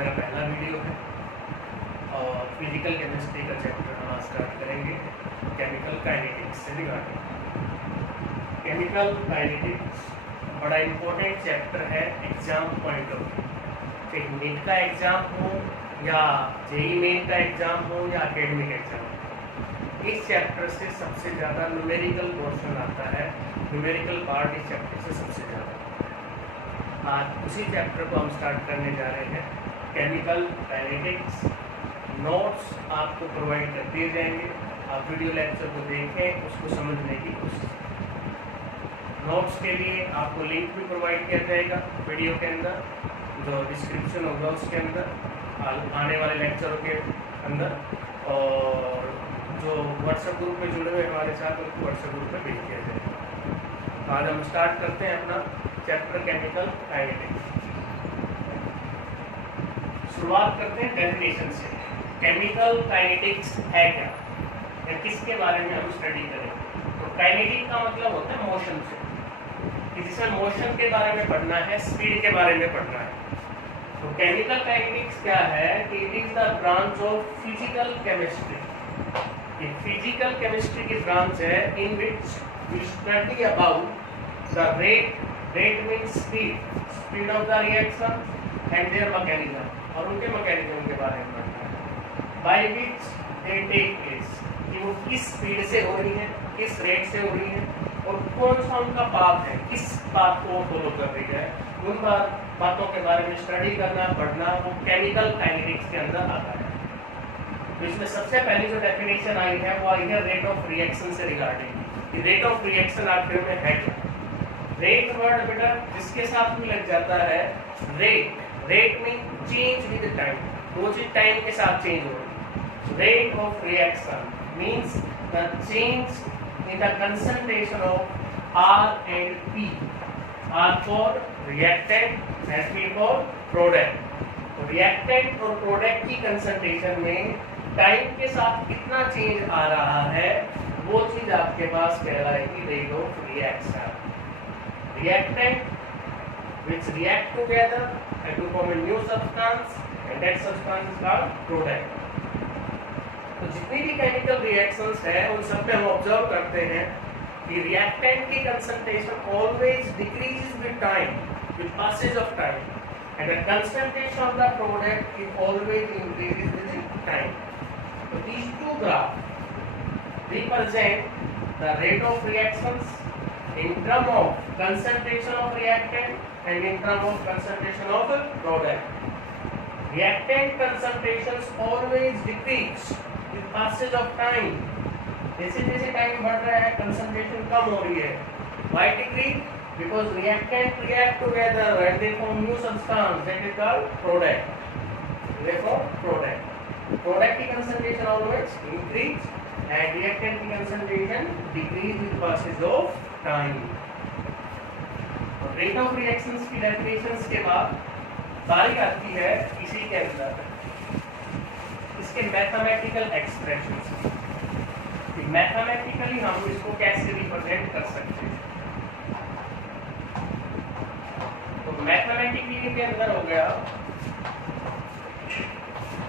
मेरा पहला वीडियो है और फिजिकल केमिस्ट्री का चैप्टर हम आज स्टार्ट करेंगे केमिकल काइनेटिक्स से रिगार्डिंग। केमिकल काइनेटिक्स बड़ा इम्पोर्टेंट चैप्टर है एग्जाम पॉइंट ऑफ व्यू, चाहे नीट का एग्जाम हो या जेईई मेन का एग्जाम हो या एकेडमिक एग्जाम हो। इस चैप्टर से सबसे ज़्यादा न्यूमेरिकल पोर्शन आता है, न्यूमेरिकल पार्ट इस चैप्टर से सबसे ज़्यादा। आज उसी चैप्टर को हम स्टार्ट करने जा रहे हैं। केमिकल काइनेटिक्स नोट्स आपको प्रोवाइड कर दिए जाएंगे, आप वीडियो लेक्चर को देखें, उसको समझने की कोशिश करें। नोट्स के लिए आपको लिंक भी प्रोवाइड किया जाएगा वीडियो के अंदर, जो डिस्क्रिप्शन होगा उसके अंदर आने वाले लेक्चरों के अंदर, और जो व्हाट्सएप ग्रुप में जुड़े हुए हमारे साथ उनको व्हाट्सएप ग्रुप में भेज दिया जाएगा। तो आज हम स्टार्ट करते हैं अपना चैप्टर केमिकल काइनेटिक्स। शुरुआत करते हैं डेफिनेशन से। केमिकल काइनेटिक्स है क्या या किसके बारे में हम स्टडी करेंगे? तो काइनेटिक का मतलब होता है मोशन से, कि जिसमें मोशन के बारे में पढ़ना है, स्पीड के बारे में पढ़ना है। तो केमिकल काइनेटिक्स क्या है कि it is the branch of physical chemistry. ये फिजिकल केमिस्ट्री की ब्रांच है in which we study about the rate means speed of the reaction and their mechanism, और उनके मैकेनिज्म के बारे में पढ़ना है। By which they take place, कि वो किस स्पीड से हो रही है, किस रेट से हो रही है, और कौन सा उनका पाथ है, किस पाथ को फॉलो कर रही है। उन बातों के बारे में स्टडी करना, पढ़ना, वो केमिकल काइनेटिक्स के अंदर आता है। तो इसमें सबसे पहली जो डेफिनेशन आई है वो आई है रेट ऑफ रिएक्शन से रिगार्डिंग। रेट ऑफ रिएक्शन आखिर में है क्या? रेट वर्ड बेटा जिसके साथ भी लग जाता है, rate mean change with time, वो चीज टाइम के साथ चेंज हो रही। Rate of reaction means the change in the concentration of R and P, R for reactant and P for product। तो रिएक्टेंट और प्रोडक्ट की कंसंट्रेशन में टाइम के साथ कितना चेंज आ रहा है, वो चीज आपके पास कहलाएगी rate of reaction. Reactant which react together and to form a new substance, and that substance is called product। तो जितनी भी केमिकल रिएक्शंस है उन सब में हम ऑब्जर्व करते हैं कि रिएक्टेंट की concentration always decreases with time, with passage of time, and the concentration of the product is always increases with time. तो these two graphs represent the rate of reactions in term of concentration of reactant and in term of concentration of product। Reactant concentrations always decrease with passage of time। जैसे जैसे time बढ़ रहा है concentration कम हो रही है। Why decrease? Because reactant react together and they form new substance that is called product। Therefore product की concentration always increase and reactant की concentration decrease with passage of time. Rate of reactions की definitions के बाद बारी आती है इसी के अंदर इसके मैथमेटिकल एक्सप्रेशंस। मैथमेटिकली हम इसको कैसे रिप्रेजेंट कर सकते हैं? तो मैथमेटिकली के अंदर हो गया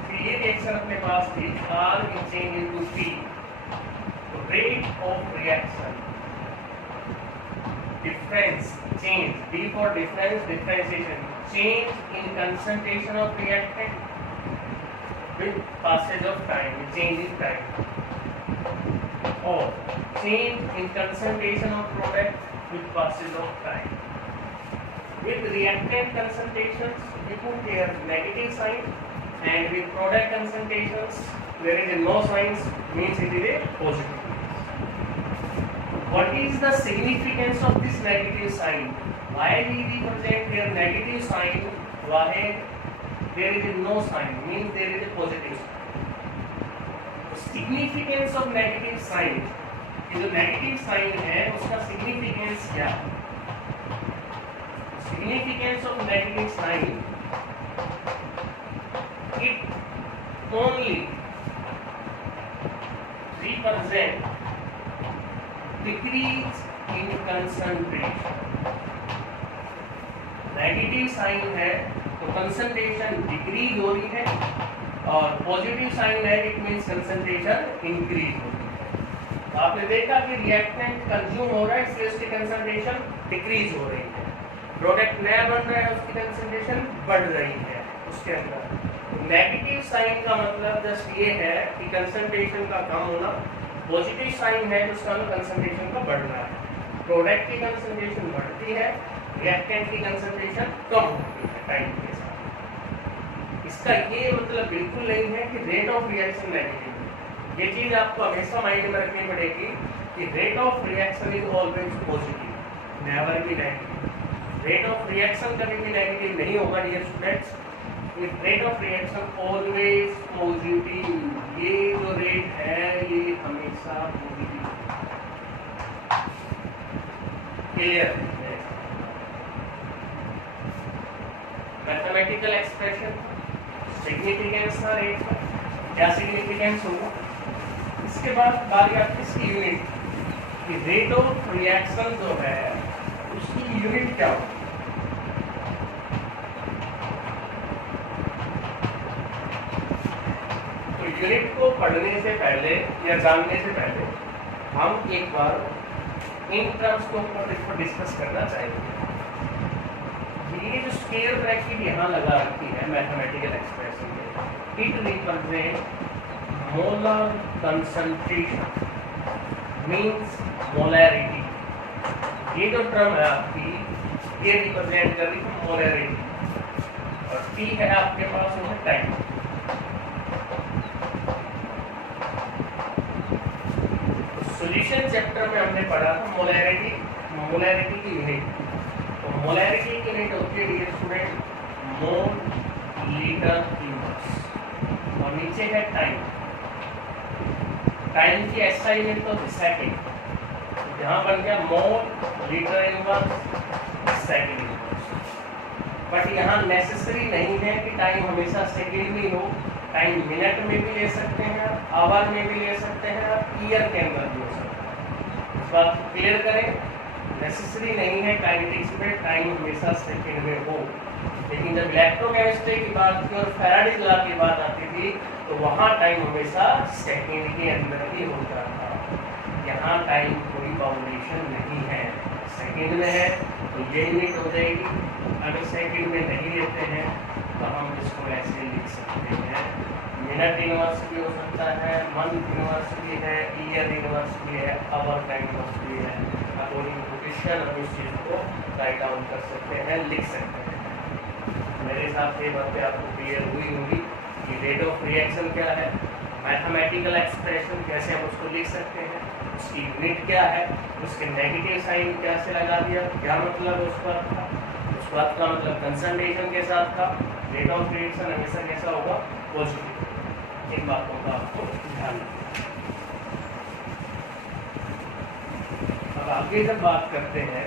कि ये रिएक्शन अपने पास थी R चेंज इनटू P, तो rate of reaction difference change, D for difference, differentiation, change in concentration of reactant with passage of time, change in time, or change in concentration of product with passage of time। With reactant concentrations we put here negative sign, and with product concentrations there is no signs, means it is a positive। What is the significance of this negative sign? Why we represent here negative sign? Why there is no sign? Means there is a positive sign। Significance of negative sign, ये जो negative sign है उसका significance क्या है? Significance of negative sign, it only represent decrease in concentration। Negative sign है तो concentration decrease हो रही है, और पॉजिटिव साइन है इट मींस कंसंट्रेशन इंक्रीज हो रही है। तो आपने देखा कि रिएक्टेंट कंज्यूम हो रहा है इसलिए उसकी कंसंट्रेशन डिक्रीज हो रही है, प्रोडक्ट नया बन रहा है उसकी कंसंट्रेशन बढ़ रही है उसके अंदर। नेगेटिव साइन का मतलब जस्ट ये है कि कंसंट्रेशन का कम होना, पॉजिटिव साइन है तो उसका मतलब कंसंट्रेशन का बढ़ना है। प्रोडक्ट की कंसंट्रेशन बढ़ती है, रिएक्टेंट की कंसंट्रेशन कम होती है टाइम के साथ। इसका ये मतलब बिल्कुल नहीं है कि रेट ऑफ रिएक्शन नेगेटिव है। ये चीज आपको हमेशा माइंड में रखनी पड़ेगी कि rate of reaction is always positive, never be negative. Rate of reaction कभी भी नेगेटिव नहीं होगा dear students, rate of reaction always positive. ये जो रेट है ये हमेशा पॉजिटिव, क्लियर है। मैथमेटिकल एक्सप्रेशन सिग्निफिकेंस का रेट का क्या सिग्निफिकेंस होगा, इसके बाद बारी आती है यूनिट कि रेट ऑफ रिएक्शन जो है उसकी यूनिट क्या होगी। तो यूनिट को पढ़ने से पहले या जानने से पहले हम एक बार इन टर्म्स को ऊपर डिस्कस करना चाहेंगे। ये जो स्केल ब्रैकेट यहाँ लगा रखी है मैथमेटिकल एक्सप्रेशन में, it represent molar concentration means molarity. ये जो टर्म है आपकी ये रिप्रेजेंट कर रही है मोलैरिटी, और टी है आपके पास वो है टाइम। सॉल्यूशन चैप्टर में हमने पढ़ा था मोलैरिटी की यूनिट। तो मोलैरिटी की यूनिट होती है dear student mole litre inverse, और नीचे है टाइम। टाइम की एसआई यूनिट तो सेकंड, यहाँ बन गया mole litre inverse second inverse. But यहाँ नेसेसरी नहीं है कि टाइम हमेशा सेकंड में हो, टाइम मिनट में भी ले सकते हैं, आवर में भी ले सकते हैं, ईयर के अंदर भी हो सकते हैं। इस बात को क्लियर करें, नेसेसरी नहीं है काइनेटिक्स में टाइम हमेशा सेकंड में हो। लेकिन जब इलेक्ट्रोकेमिस्ट्री की बात की और फैराडे लॉ की बात आती थी तो वहाँ टाइम हमेशा सेकंड के अंदर ही होता था। यहाँ टाइम कोई बाउंडेशन नहीं है, सेकंड में है तो ये यूनिट हो जाएगी। अगर सेकंड में नहीं लेते हैं तो हम इसको ऐसे लिख सकते हैं, मिनट इनवर्स भी हो सकता है, मंथ इनवर्स भी है, ईयर इनवर्स भी है, आवर का इनवर्स भी है। अकॉर्डिंग टू क्वेश्चन हम इस चीज़ को राइट डाउन कर सकते हैं, लिख सकते हैं। मेरे हिसाब से ये बातें आपको क्लियर हुई होंगी कि रेट ऑफ रिएक्शन क्या है, मैथमेटिकल एक्सप्रेशन कैसे हम उसको लिख सकते हैं, उसकी यूनिट क्या है, उसके नेगेटिव साइन कैसे लगा दिया, क्या मतलब उस बात का, उस बात का मतलब कंसंट्रेशन के साथ था। रेट ऑफ रिएक्शन हमेशा कैसा होगा, पॉजिटिव। इन बातों का आपको ध्यान रखना। अब आगे जब बात करते हैं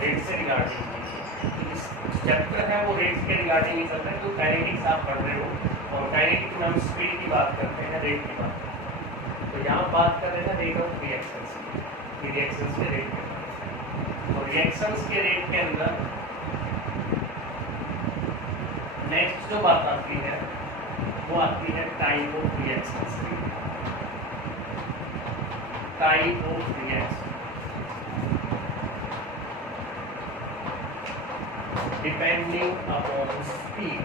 रेट से रिगार्डिंग, चैप्टर है वो रेट्स के रिगार्डिंग ही चल रहा है। तो काइनेटिक्स आप पढ़ रहे हो और काइनेटिक्स में हम स्पीड की बात करते हैं, रेट की बात करते हैं। तो यहाँ बात कर रहे हैं रेट ऑफ रिएक्शंस की, रिएक्शंस के रेट के बारे में। और रिएक्शंस के रेट के अंदर नेक्स्ट जो बात आती है वो आती है टाइप ऑफ रिएक्शंस की। Type of reaction depending upon speed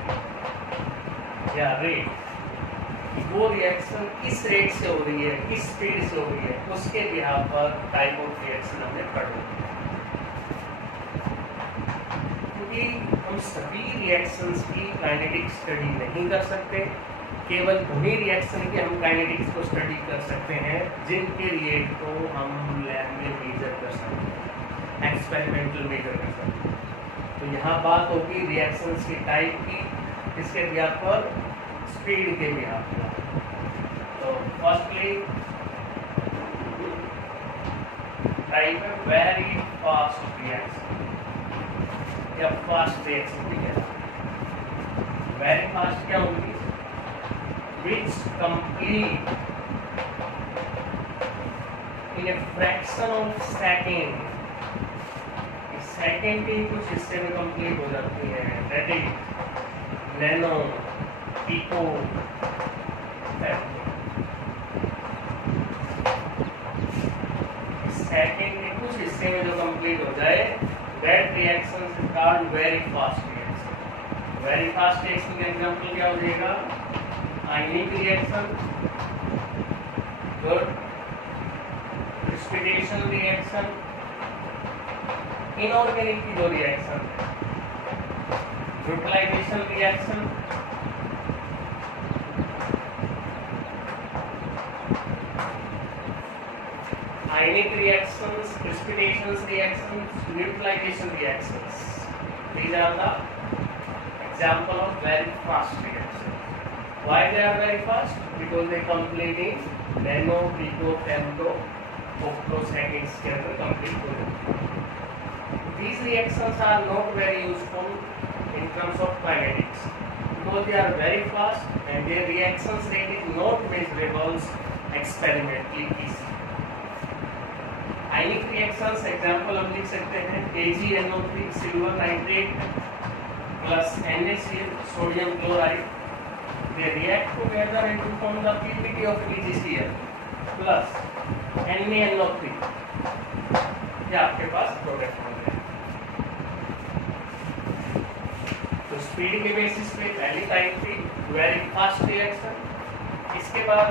या रेट, वो रिएक्शन किस रेट से हो रही है, किस स्पीड से हो रही है, उसके बिहाफ पर टाइप ऑफ रिएक्शन हमने पढ़ी। क्योंकि हम सभी रिएक्शंस की काइनेटिक स्टडी नहीं कर सकते, केवल उन्हीं रिएक्शन की हम काइनेटिक्स को स्टडी कर सकते हैं जिनके रेट को हम लैब में मेजर कर सकते हैं, एक्सपेरिमेंटल मेजर कर सकते हैं। तो यहाँ बात होगी रिएक्शंस की टाइप की, किसके बिहाफ पर, स्पीड के बिहाफ पर। तो फर्स्टली टाइप है वेरी फास्ट रिएक्शन या फास्ट रिएक्शन भी कहते हैं। वेरी फास्ट क्या होगी, which complete in a fraction of second, second के कुछ हिस्से में कंप्लीट हो जाती है। That is nano, pico, second के कुछ हिस्से में जो कंप्लीट हो जाए, that reaction is called very fast reaction. Very fast reaction का एग्जांपल क्या हो जाएगा? Ionic reaction, good, precipitation reaction, inorganic की जो रिएक्शन है, neutralisation reaction, ionic reactions, precipitations reactions, neutralization reactions. These are the example of very fast reactions. Why they are very fast? Because they complete in nano, pico, femto, octoseconds के अंदर complete हो जाते हैं. These reactions are not very useful in terms of kinetics because they are very fast and their reactions rate is not measurable experimentally easily. Ionic reactions example हम लिख सकते हैं AgNO3 silver nitrate plus NaCl sodium chloride, they react together and to form the PPT of AgCl plus NaNO3, ये आपके पास product हो गया। तो speed के बेसिस पे पहली टाइप थी वेरी फास्ट रिएक्शन, इसके बाद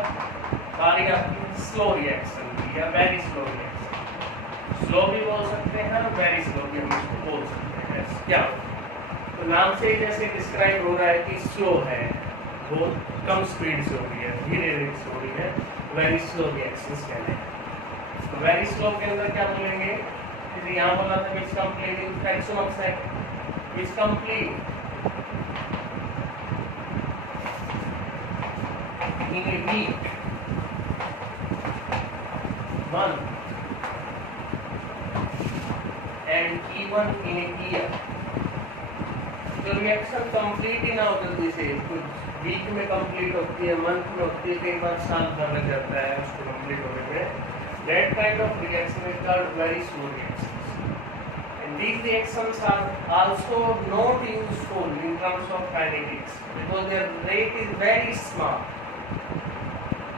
बारी आपकी स्लो रिएक्शन की या वेरी स्लो रिएक्शन। स्लो भी बोल सकते हैं, वेरी स्लो भी हम इसको बोल सकते हैं। क्या तो नाम से जैसे डिस्क्राइब हो रहा है कि स्लो है, बहुत कम स्पीड से हो रही है, धीरे धीरे से हो रही है, वेरी स्लो रिएक्शंस कहते हैं। तो वेरी स्लो के अंदर क्या बोलेंगे? जैसे यहाँ बोला था which complete in fraction of second, which complete in a week, month and even in a year। जो रिएक्शन कंप्लीट ही ना हो जल्दी से, कुछ वीक में कंप्लीट होती है, मंथ में होती है, कई बार साल भर लग जाता है उसको कंप्लीट होने में, that kind of reaction is called very slow reactions. And these reactions are also not useful in terms of kinetics because their rate is very small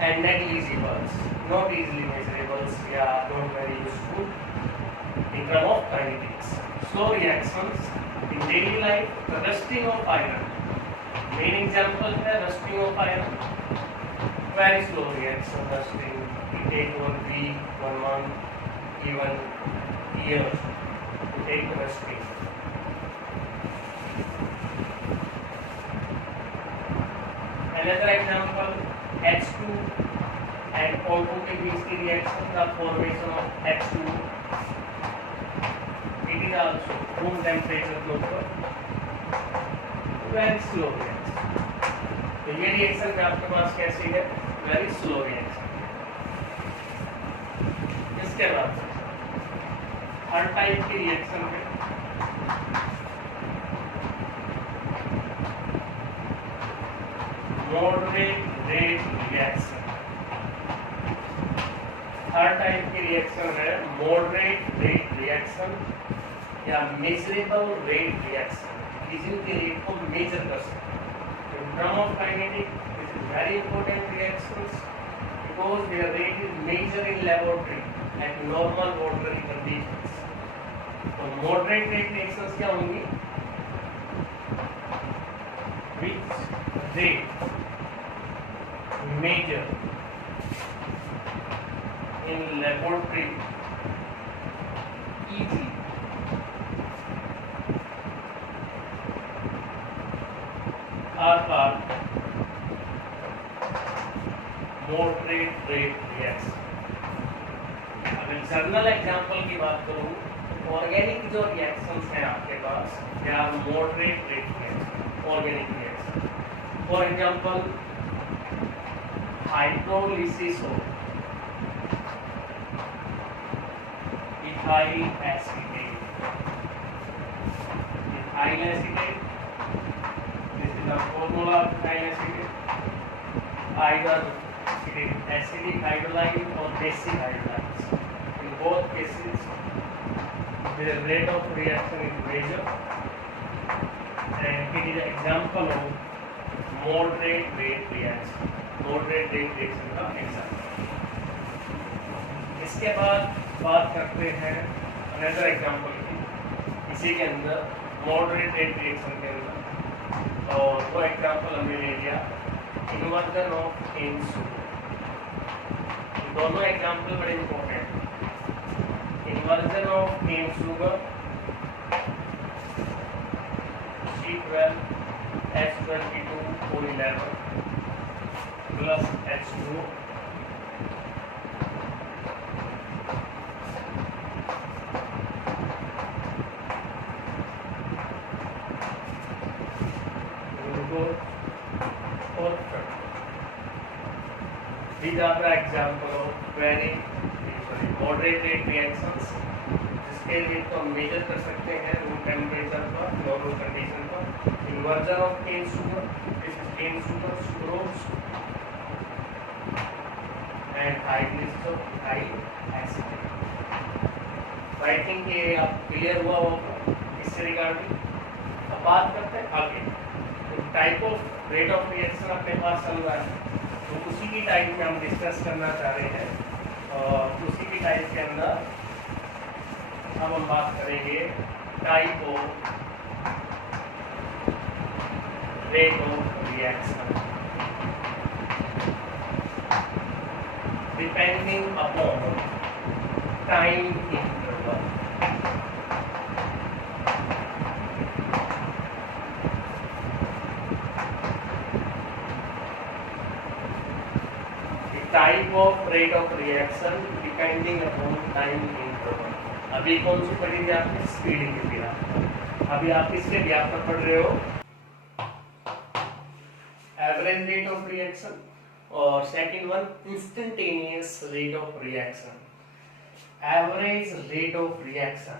and negligible, not easily measurable, yeah, not very useful in terms of kinetics. Slow reactions in daily life, the rusting of iron. Main example है rusting of iron. Very slow reaction, rusting. It take 1 week, 1 month, even years to take rusting. Another example, H2 and O2 के बीच की reaction, the formation of H2. It is also room temperature local, very slow reaction. तो ये reaction में आपके पास कैसी है? Very slow reaction. इसके बाद हर टाइप की reaction में moderate rate reaction। Third type की रिएक्शन है मॉडरेट रेट रिएक्शन या मेजरेबल रेट रिएक्शन, जिनके रेट को मेजर कर सकते हैं। In term of kinetic this is very important reactions because their rate is measure in laboratory at normal ordinary conditions. तो moderate rate reactions क्या होंगी? Which rate measure in laboratory easy are called moderate rate reaction। अगर journal example की बात करूं, organic जो reactions हैं आपके पास, they are moderate rate reaction, organic reaction. For example hydrolysis हो, ethyl acetate, ethyl acetate, this is the formula of ethyl acetate, either it is acidic hydrolyte or basic hydrolyte। In both cases the rate of reaction is major and it is an example of moderate rate reaction. Moderate rate reaction का example. इसके बाद बात करते हैं another example की, इसी के अंदर मॉडरेट रेट रिएक्शन के अंदर, और वो एग्जाम्पल हमने ले लिया इन्वर्जन ऑफ केन शुगर. दोनों एग्जाम्पल बड़े इंपॉर्टेंट हैं. Inversion of cane sugar C12H22O11 plus H2O These are the example of very moderate rate reactions, जिसके रेट को हम मेजर कर सकते हैं रूम टेम्परेचर पर, नॉर्मल कंडीशन पर. Inversion of cane sugar, this is cane sugar, sucrose and hydration of ethyl acid. I think ये आप क्लियर हुआ होगा इससे रिगार्डिंग. अब बात करते हैं आगे. तो type of rate of reaction अपने पास चल रहा है, तो उसी की टाइप में हम डिस्कस करना चाह रहे हैं, और उसी की टाइप के अंदर अब हम बात करेंगे type of rate of reaction depending upon time interval. Type of rate of reaction depending upon time interval. अभी कौन सी पढ़ी आपने? स्पीड के बिहाफ. अभी आप किसके बिहाफ पर पढ़ रहे हो? एवरेज रेट ऑफ रिएक्शन, और second one instantaneous rate of reaction. Average rate of reaction,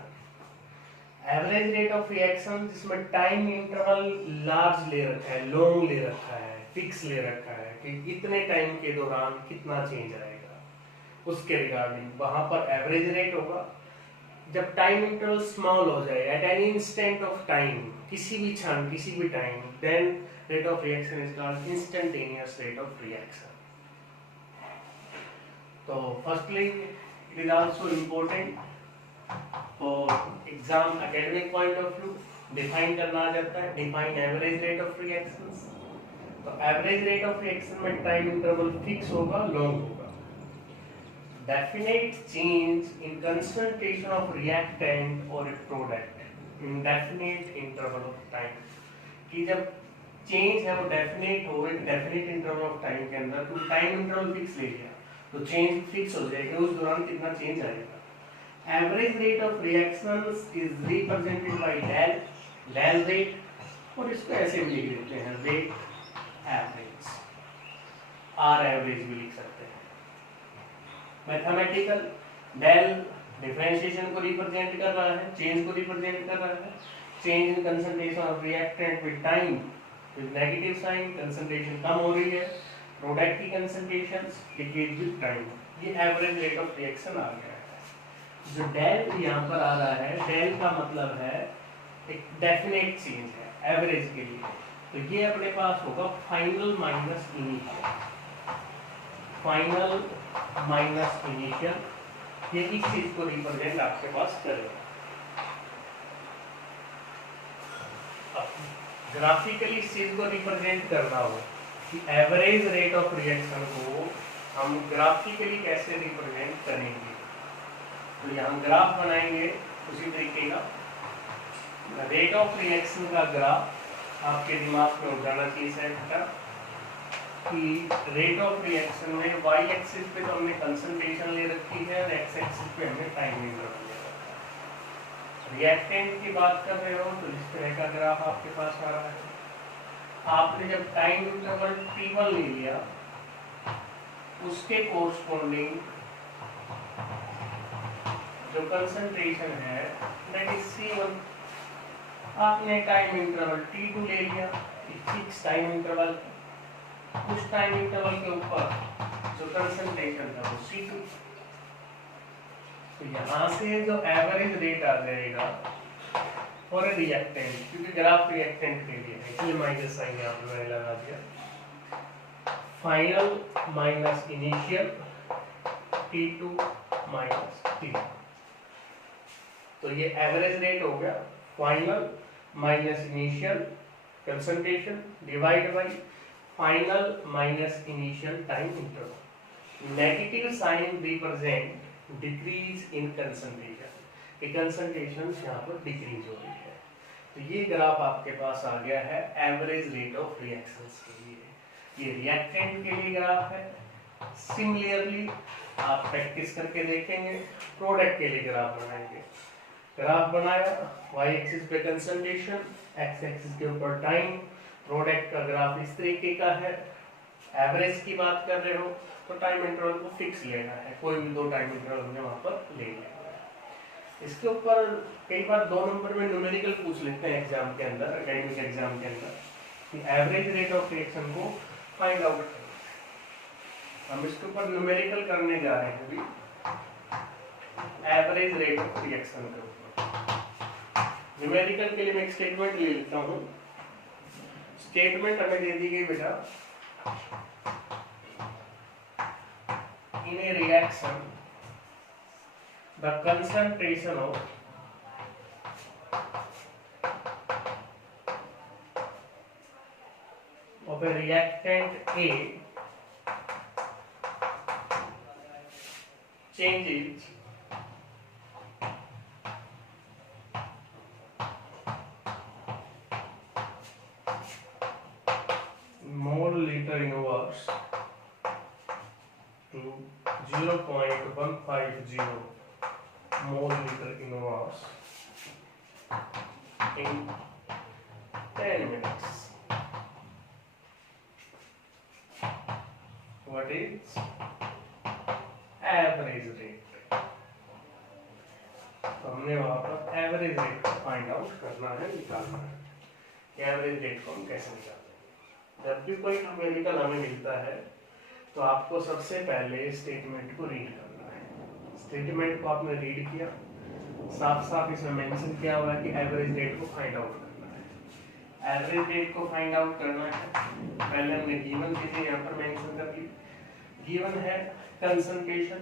average rate of reaction जिसमें टाइम इंटरवल लार्ज ले रखा है, लॉन्ग ले रखा है, फिक्स ले रखा है कि इतने टाइम के दौरान कितना चेंज आएगा, उसके रिगार्डिंग वहां पर एवरेज रेट होगा. जब टाइम इंटरवल स्मॉल हो जाए, at any instant of time, किसी भी क्षण किसी भी time, then rate of reaction is called instantaneous rate of reaction. तो firstly it is also important for exam academic point of view. Define करना आ जाता है, define average rate of reactions. तो एवरेज रेट ऑफ रिएक्शन में time interval fix होगा, long होगा. Definite change in concentration of reactant और product in definite interval of time, कि जब चेंज है वो डेफिनेट हो, एक डेफिनेट इंटरवल ऑफ टाइम के अंदर, तो टाइम इंटरवल फिक्स ले लिया तो चेंज फिक्स हो जाएगा, उस दौरान कितना चेंज आएगा. Average rate of reactions is represented by del, del rate, और इसको ऐसे भी लिख देते हैं रेट एवरेज, आर एवरेज भी लिख सकते हैं. मैथमेटिकल डेल डिफरेंशिएशन को रिप्रेजेंट कर रहा है, चेंज को रिप्रेजेंट कर रहा है. Change in concentration of reactant with time with negative sign, concentration कम हो रही है. प्रोडक्ट की कंसंट्रेशंस डिक्रीज विद टाइम. ये एवरेज रेट ऑफ रिएक्शन आ गया है. जो डेल यहाँ पर आ रहा है, डेल का मतलब है एक डेफिनेट चेंज है एवरेज के लिए. तो ये अपने पास होगा final minus initial, final minus initial. ये इस चीज को रिप्रेजेंट आपके पास करेगा. ग्राफिकली इस चीज को रिप्रेजेंट करना हो कि एवरेज रेट ऑफ रिएक्शन को हम ग्राफिकली कैसे रिप्रेजेंट करेंगे. तो यहाँ ग्राफ बनाएंगे उसी तरीके का. रेट ऑफ रिएक्शन का ग्राफ आपके दिमाग में हो जाना चाहिए सेट कि रेट ऑफ रिएक्शन में वाई एक्सिस पे तो हमने कंसंट्रेशन ले रखी है और एक्स एक्सिस पे हमने टाइम इंटरवल ले रखा है. रिएक्टेंट की बात कर रहे हो तो इस तरह का ग्राफ आपके पास आ रहा है. आपने जब टाइम इंटरवल t1 ले लिया, उसके कोरस्पोंडिंग जो कंसंट्रेशन है दैट इज C1. आपने टाइम इंटरवल t2 ले लिया, फिक्स टाइम इंटरवल, उस टाइम इंटरवल के ऊपर जो कंसंट्रेशन था वो C2. तो यहाँ से जो एवरेज रेट आ जाएगा फॉर ए रिएक्टेंट, क्योंकि ग्राफ रिएक्टेंट के लिए है इसलिए माइनस साइन यहाँ पे मैंने लगा दिया। Final minus initial T2 minus T, तो ये एवरेज रेट हो गया। Final minus initial concentration divide by final minus initial time interval. Negative sign represent decrease in concentration, concentration यहाँ पर डिक्रीज हो रही है। तो ये ग्राफ आपके पास आ गया है एवरेज रेट ऑफ रिएक्शंस के लिए। ये रिएक्टेंट के लिए ग्राफ है। सिमिलरली आप प्रैक्टिस करके देखेंगे, प्रोडक्ट के लिए ग्राफ बनाएंगे। ग्राफ बनाया, y एक्सिस पे कंसंट्रेशन, x एक्सिस के ऊपर टाइम, प्रोडक्ट का ग्राफ इस तरीके का है। एवरेज की बात कर रहे हो तो टाइम इंटरवल को फिक्स लेना है, कोई भी दो टाइम इंटरवल में वहां पर ले लेना है। इसके ऊपर कई बार 2 नंबर में न्यूमेरिकल पूछ लेते हैं एग्जाम के अंदर, एकेडमिक एग्जाम के अंदर, कि एवरेज रेट ऑफ रिएक्शन को फाइंड आउट करना। हम इसके ऊपर न्यूमेरिकल करने जा रहे हैं अभी, एवरेज रेट ऑफ रिएक्शन के ऊपर। न्यूमेरिकल के लिए मैं एक स्टेटमेंट ले लेता हूं। स्टेटमेंट हमें दे दी गई बेटा, in a reaction the concentration of a reactant A changes mole liter inverse to 0.150 mole liter inverse in 10 minutes. What is average rate? तो हमने वहां पर एवरेज रेट को फाइंड आउट करना है, निकालना है। एवरेज रेट को हम कैसे निकालते हैं? जब भी कोई न्यूमेरिकल हमें मिलता है तो आपको सबसे पहले स्टेटमेंट को रीड करना है। स्टेटमेंट को आपने रीड किया, साफ साफ इसमें मेंशन किया हुआ है कि एवरेज रेट को फाइंड आउट करना है। एवरेज रेट को फाइंड आउट करना है, पहले हमने गिवन चीजें यहाँ पर मेंशन कर ली। गिवन है कंसंट्रेशन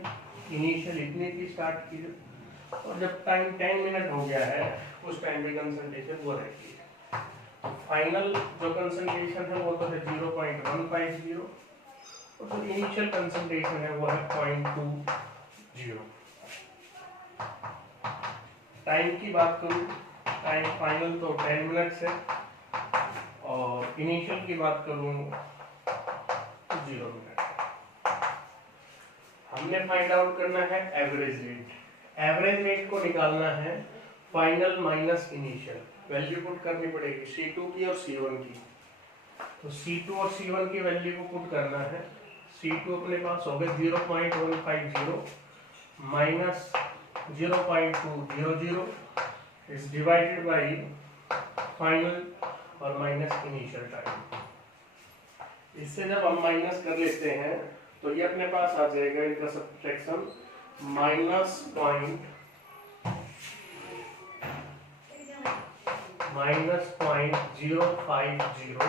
इनिशियल इतने की स्टार्ट की, और जब टाइम 10 मिनट हो गया है उस टाइम पे कंसंट्रेशन वो रहती है। तो फाइनल जो कंसंट्रेशन है वो तो है 0.150, और जो इनिशियल कंसंट्रेशन है वो है 0.20। टाइम की बात करूँ, टाइम फाइनल तो 10 मिनट्स है, और इनिशियल की बात करूँ तो 0 मिनट। हमने फाइंड आउट करना है एवरेज रेट। एवरेज रेट को निकालना है final minus initial, value put करनी पड़ेगी C2 की और C1 की। तो C2 और C1 की वैल्यू को पुट करना है। C2 अपने पास हो गया 0.150 minus 0.200 is divided by final और माइनस इनिशियल टाइम। इससे जब हम माइनस कर लेते हैं तो ये अपने पास आ जाएगा इनका subtraction -0.050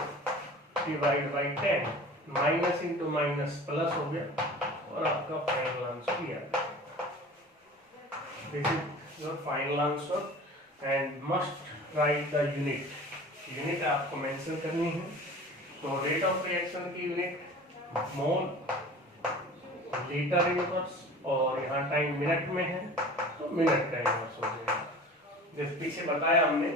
divide by 10। Minus into minus plus हो गया और आपका फाइनल आंसर ये आ गया। This is your final answer and must write the unit. Unit आपको मेंशन करनी है। तो रेट ऑफ रिएक्शन की यूनिट मोल लीटर इनवर्स, और यहाँ टाइम मिनट में है तो मिनट का इनवर्स हो जाएगा। जैसे पीछे बताया हमने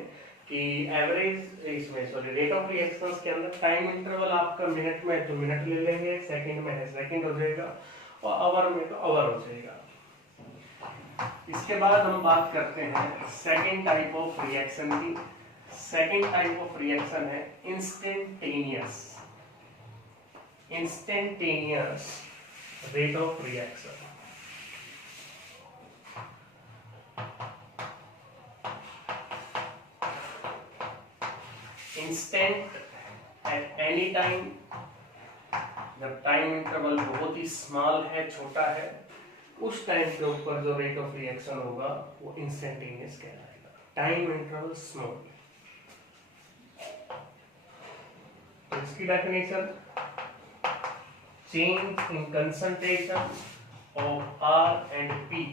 कि एवरेज इसमें सॉरी रेट ऑफ रिएक्शंस के अंदर टाइम इंटरवल आपका मिनट में है तो मिनट ले लेंगे, सेकंड में है सेकंड हो जाएगा, और आवर में तो आवर हो जाएगा। इसके बाद हम बात करते हैं सेकंड टाइप ऑफ रिएक्शन की। सेकंड टाइप ऑफ रिएक्शन है instantaneous rate of reaction। Instant at any time, जब टाइम इंटरवल बहुत ही स्मॉल है, छोटा है, उस टाइम के ऊपर जो रेट ऑफ रिएक्शन होगा वो इंस्टेंटेनियस कहलाएगा। Time interval small. इसकी definition, change in concentration of R and P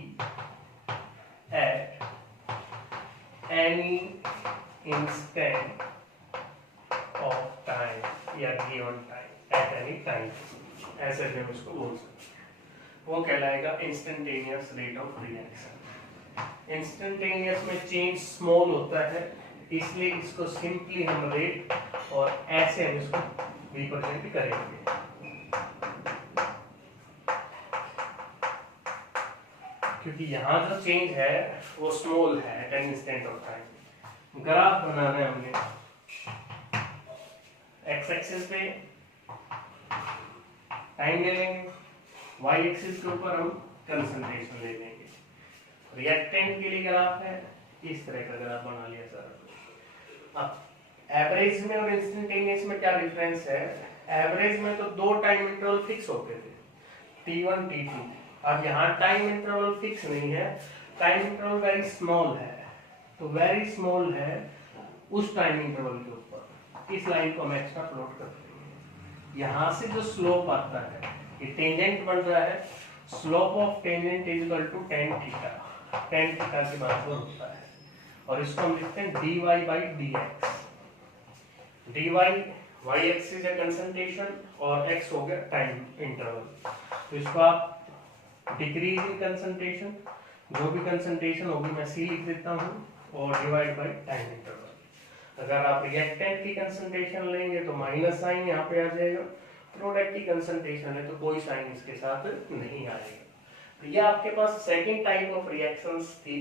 at any instant of time या given time, at any time, ऐसे हम इसको बोल सकते हैं। वो कहलाएगा instantaneous rate of reaction. Instantaneous में चेंज स्मॉल होता है, इसलिए इसको सिंपली हम रेट और ऐसे हम इसको रिप्रेजेंट करेंगे। क्योंकि यहाँ जो चेंज है वो स्मॉल है at an instant of time. Graph बनाना है हमने, एक्स एक्सिस पे टाइम ले लेंगे, वाई एक्सिस के ऊपर हम कंसंट्रेशन ले लेंगे। रिएक्टेंट के लिए ग्राफ है, इस तरह का ग्राफ बना लिया सारा। अब एवरेज में और इंस्टेंटेनियस में क्या डिफरेंस है? एवरेज में तो दो टाइम इंटरवल फिक्स होते थे, T1 T2। अब यहाँ टाइम इंटरवल फिक्स नहीं है, टाइम इंटरवल वेरी स्मॉल है। तो वेरी स्मॉल है उस टाइम इंटरवल के ऊपर, इस लाइन को हम एक्स्ट्रा प्लॉट कर देंगे। यहाँ से जो स्लोप आता है, ये टेंजेंट बन रहा है, slope of tangent is equal to tan theta. tan theta के बराबर होता है, और इसको हम लिखते हैं dy by dx। dy y axis है कंसंट्रेशन और x हो गया टाइम इंटरवल। तो इसको आप डिक्रीज इन कंसंट्रेशन, जो भी कंसंट्रेशन होगी मैं c लिख देता हूँ, और डिवाइड बाय टाइम इंटरवल। अगर आप रिएक्टेंट की कंसंट्रेशन लेंगे तो माइनस साइन यहाँ पे आ जाएगा, प्रोडक्ट की कंसंट्रेशन है तो कोई साइन इसके साथ नहीं आएगा। तो ये आपके पास सेकंड टाइप ऑफ रिएक्शंस थी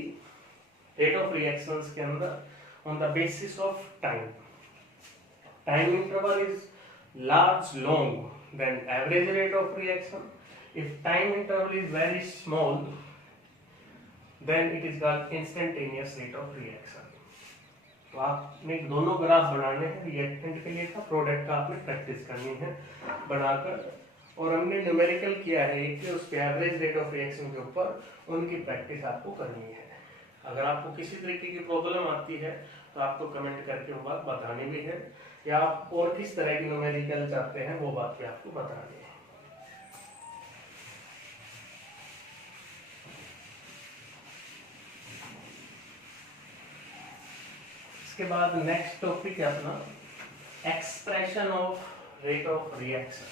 रेट ऑफ रिएक्शंस के अंदर on the basis of time. Time interval is large long then average rate of reaction. If time interval is very small, then it is called instantaneous rate of reaction. तो आपने दोनों graph बनाने हैं, reactant के लिए था, product का आपने प्रैक्टिस करनी है बनाकर, और हमने न्यूमेरिकल किया है कि उसके एवरेज रेट ऑफ रिएक्शन के ऊपर उनकी प्रैक्टिस आपको करनी है। अगर आपको किसी तरीके की प्रॉब्लम आती है तो आपको कमेंट करके वो बात बतानी भी है, या आप और किस तरह की न्यूमेरिकल चाहते हैं वो बात भी आपको बतानी है। इसके बाद नेक्स्ट टॉपिक है अपना expression of rate of reaction,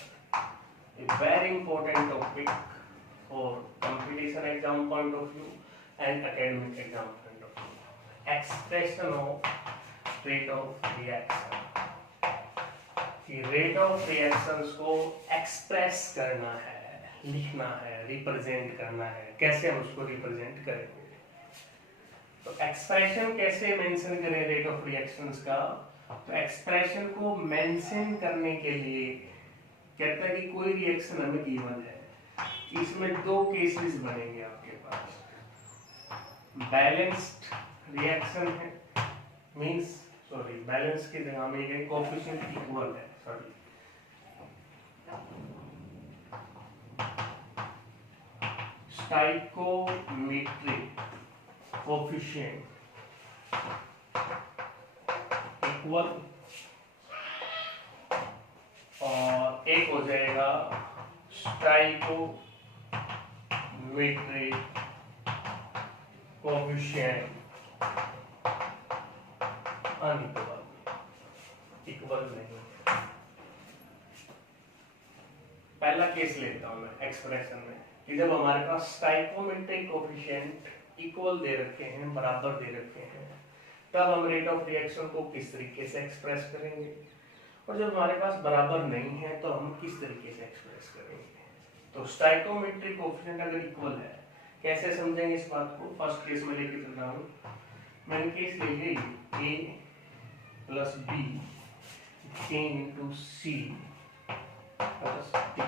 a very important topic for competition exam point of view and academic exam point of view. Expression of rate of reaction, कि रेट ऑफ रिएक्शंस को express करना है, लिखना है, represent करना है, कैसे हम उसको रिप्रेजेंट करेंगे। तो एक्सप्रेशन कैसे मेंशन करें रेट ऑफ रिएक्शंस का? तो एक्सप्रेशन को मेंशन करने के लिए कहता है कि कोई रिएक्शन हमें गिवन है, इसमें दो केसेस बनेंगे आपके पास। बैलेंस्ड रिएक्शन है, मींस सॉरी बैलेंस की जगह में ये कोएफिशिएंट इक्वल है, सॉरी स्टाइकोमेट्रिक कोएफिशिएंट इक्वल, और एक हो जाएगा स्टाइकोमेट्रिक कोएफिशिएंट अनइक्वल, इक्वल नहीं। पहला केस लेता हूं मैं एक्सप्रेशन में कि जब हमारे पास स्टाइकोमेट्रिक कोएफिशिएंट इक्वल दे रखे हैं, बराबर दे रखे हैं, तब हम रेट ऑफ रिएक्शन को किस तरीके से एक्सप्रेस करेंगे, और जब हमारे पास बराबर नहीं है तो हम किस तरीके से एक्सप्रेस करेंगे। तो स्टाइकोमेट्रिक कोएफिशिएंट अगर इक्वल है, कैसे समझेंगे इस बात को? फर्स्ट केस में लेके चल रहा हूँ, मैंने केस ले ली a plus b change into c plus d,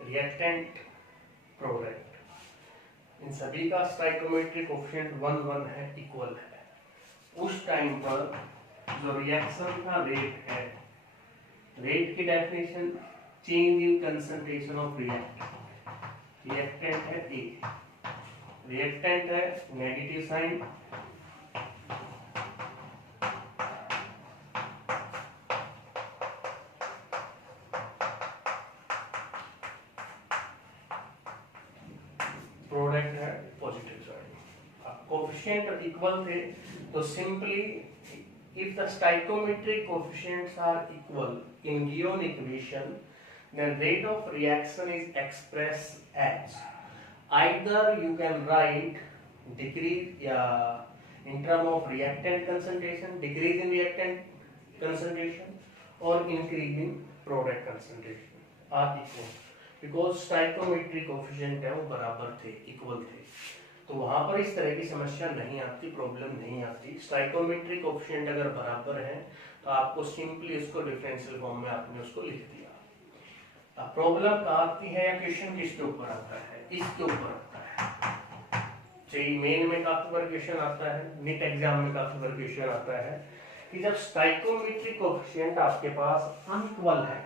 reactant product, इन सभी का स्टाइकोमेट्रिक कोएफिशिएंट 1 1 है, इक्वल है। उस टाइम पर जो रिएक्शन का रेट है, रेट की definition change in concentration of reactant, reactant है A, रिएक्टेंट है नेगेटिव साइन, प्रोडक्ट है पॉजिटिव साइन। कोफिशिएंट इक्वल थे तो simply if the stoichiometric coefficients are equal in given equation, then rate of reaction is expressed as either you can write decrease in term of reactant concentration, decrease in reactant concentration, or increase in product concentration are equal because stoichiometric coefficient है वो बराबर थे, equal थे, तो वहां पर इस तरह की समस्या नहीं आती, प्रॉब्लम नहीं आती। स्टाइकोमेट्रिक कोएफिशिएंट अगर बराबर है तो आपको सिंपली इसको डिफरेंशियल फॉर्म में आपने उसको लिख दिया। अब प्रॉब्लम कहाँ आती है या क्वेश्चन किसके ऊपर आता है, इसके ऊपर आता है। चाहिए मेन में काफी बार क्वेश्चन आता है, नीट एग्जाम में काफी बार क्वेश्चन आता है कि जब स्टाइकोमेट्रिक कोएफिशिएंट आपके पास अनइक्वल है,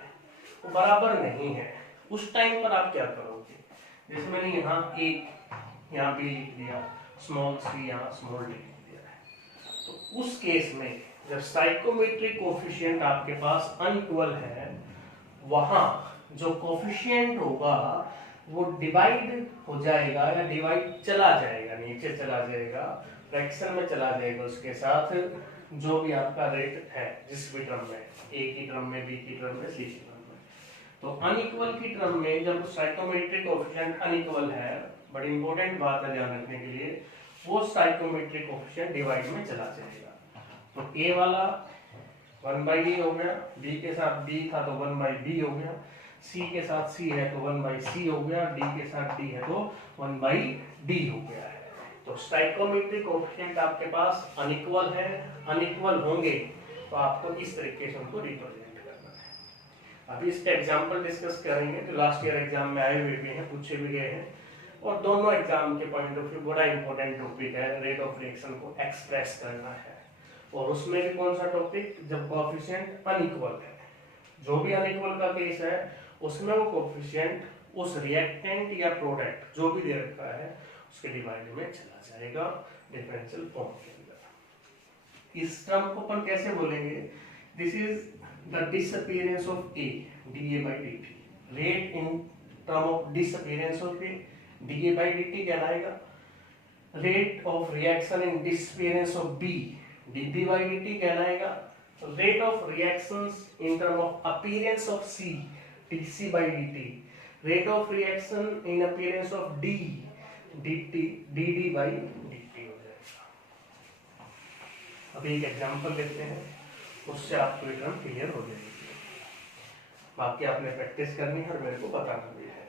वो बराबर नहीं है, उस टाइम पर आप क्या करोगे। जैसे मैंने यहाँ बी लिख दिया, स्मॉल सी यहाँ स्मॉल डी लिख दिया है, तो उस केस में जब स्टाइकोमेट्रिक कोएफिशिएंट आपके पास अनइक्वल है, वहां जो कोएफिशिएंट होगा वो डिवाइड हो जाएगा या डिवाइड चला जाएगा, नीचे चला जाएगा, फ्रैक्शन में चला जाएगा उसके साथ जो भी आपका रेट है जिस भी टर्म में, ए की टर्म में, बी की टर्म में, सी की टर्म में। तो अनइक्वल की टर्म में जब स्टाइकोमेट्रिक कोएफिशिएंट अनइक्वल है, बड़ी इंपॉर्टेंट बात है ध्यान रखने के लिए, वो स्टाइकोमेट्रिक कोएफिशिएंट डिवाइड में चला जाएगा। तो ए वाला 1/a हो गया, बी के साथ b था तो 1/b हो गया, c के साथ c है तो 1/c हो गया, d के साथ d है तो 1/d हो गया है। तो स्टाइकोमेट्रिक कोएफिशिएंट आपके पास अनइक्वल है, अनइक्वल होंगे तो आपको इस तरीके से उनको रिप्रेजेंट करना है। अभी इसके एग्जांपल डिस्कस करेंगे जो लास्ट ईयर एग्जाम में आए हुए भी हैं, पूछे भी गए हैं, और दोनों एग्जाम के पॉइंट ऑफ व्यू बड़ा इंपॉर्टेंट टॉपिक है, रेट ऑफ रिएक्शन को एक्सप्रेस करना है। और उसमें भी कौन सा टॉपिक, जब कोएफिशिएंट अनइक्वल है, जो भी अनइक्वल का केस है उसमें वो कोएफिशिएंट उस रिएक्टेंट या प्रोडक्ट जो भी दे रखा है उसके डिवाइड में चला जाएगा डिफरेंशियल फॉर्म के अंदर। इस टर्म को अपन कैसे बोलेंगे, this is the disappearance of A, dA/dt, rate in term of disappearance of A, dA/dt कहलाएगा, rate of reaction in disappearance of B, dB/dt कहलाएगा, rate of reactions in term of appearance of C, dC/dt, rate of reaction in appearance of D, dD/dt हो जाएगा। अभी एक example लेते हैं, उससे आपको ये टर्म क्लियर हो जाएगी। बाकी आपने प्रैक्टिस करनी है और मेरे को बताना भी है।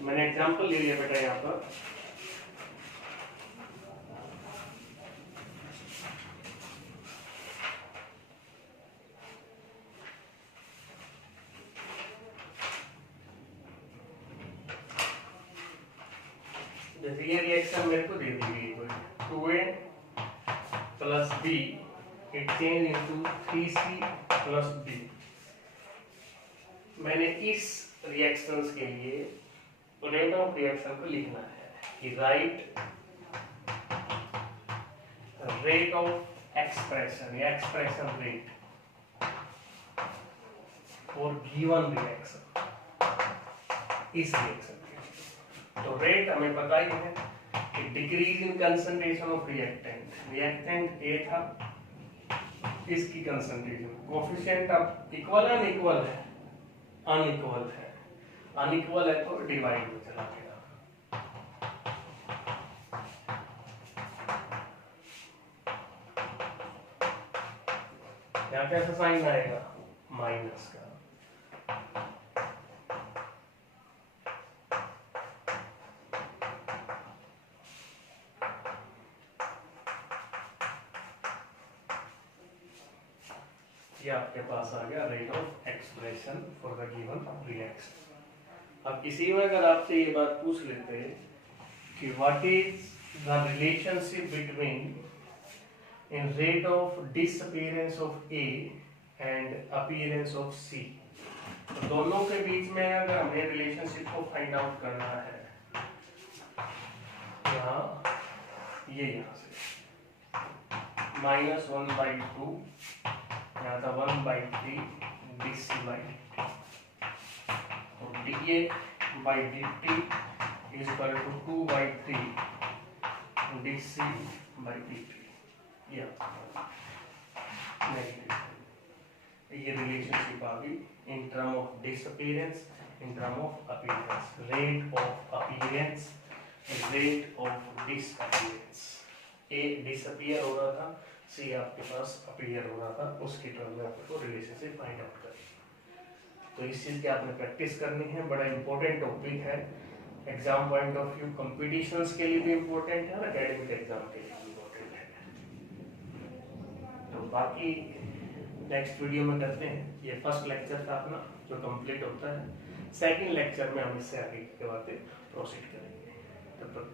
मैंने एग्जांपल ले लिया बेटा यहाँ पर, जैसे ये रिएक्शन मेरे को दे दी गई, 2A + B it change into 3C + B। मैंने इस रिएक्शंस के लिए रेट ऑफ रिएक्शन को लिखना है कि राइट रेट ऑफ एक्सप्रेशन या expression rate for given reaction, इस रिएक्शन के। तो रेट हमें पता ही है कि decrease in concentration of reactant, reactant A था, इसकी कंसंट्रेशन, कोएफिशिएंट अब इक्वल है अनइक्वल है, अनइक्वल है, अनइक्वल है तो डिवाइड में चला गया। यहाँ कैसा साइन आएगा, माइनस का। ये आपके पास आ गया rate of expression for the given reaction. अब इसी में अगर आपसे ये बात पूछ लेते हैं कि what is the relationship between in rate of disappearance of A and appearance of C, तो दोनों के बीच में अगर हमें रिलेशनशिप को फाइंड आउट करना है, यहाँ ये यहाँ से -1/2 यहाँ था 1/3 dc/dt और dA/dt is equal to 2/3 dc/dt। ये रिलेशनशिप आ गई इन term of disappearance, in term of appearance, rate of appearance, rate of disappearance. A disappear हो रहा था, सी आपके पास अपीयर हो रहा था, उसके टर्म में आपको रिलेशनशिप फाइंड आउट करनी। तो इस चीज की आपने प्रैक्टिस करनी है, बड़ा इंपॉर्टेंट टॉपिक है exam point of view, competitions के लिए भी इम्पोर्टेंट है और एकेडमिक एग्जाम के लिए भी इम्पोर्टेंट है। तो बाकी नेक्स्ट वीडियो में करते हैं। ये फर्स्ट लेक्चर था अपना जो कंप्लीट होता है, सेकंड लेक्चर में हम इससे आगे की बातें प्रोसीड करेंगे। तब तक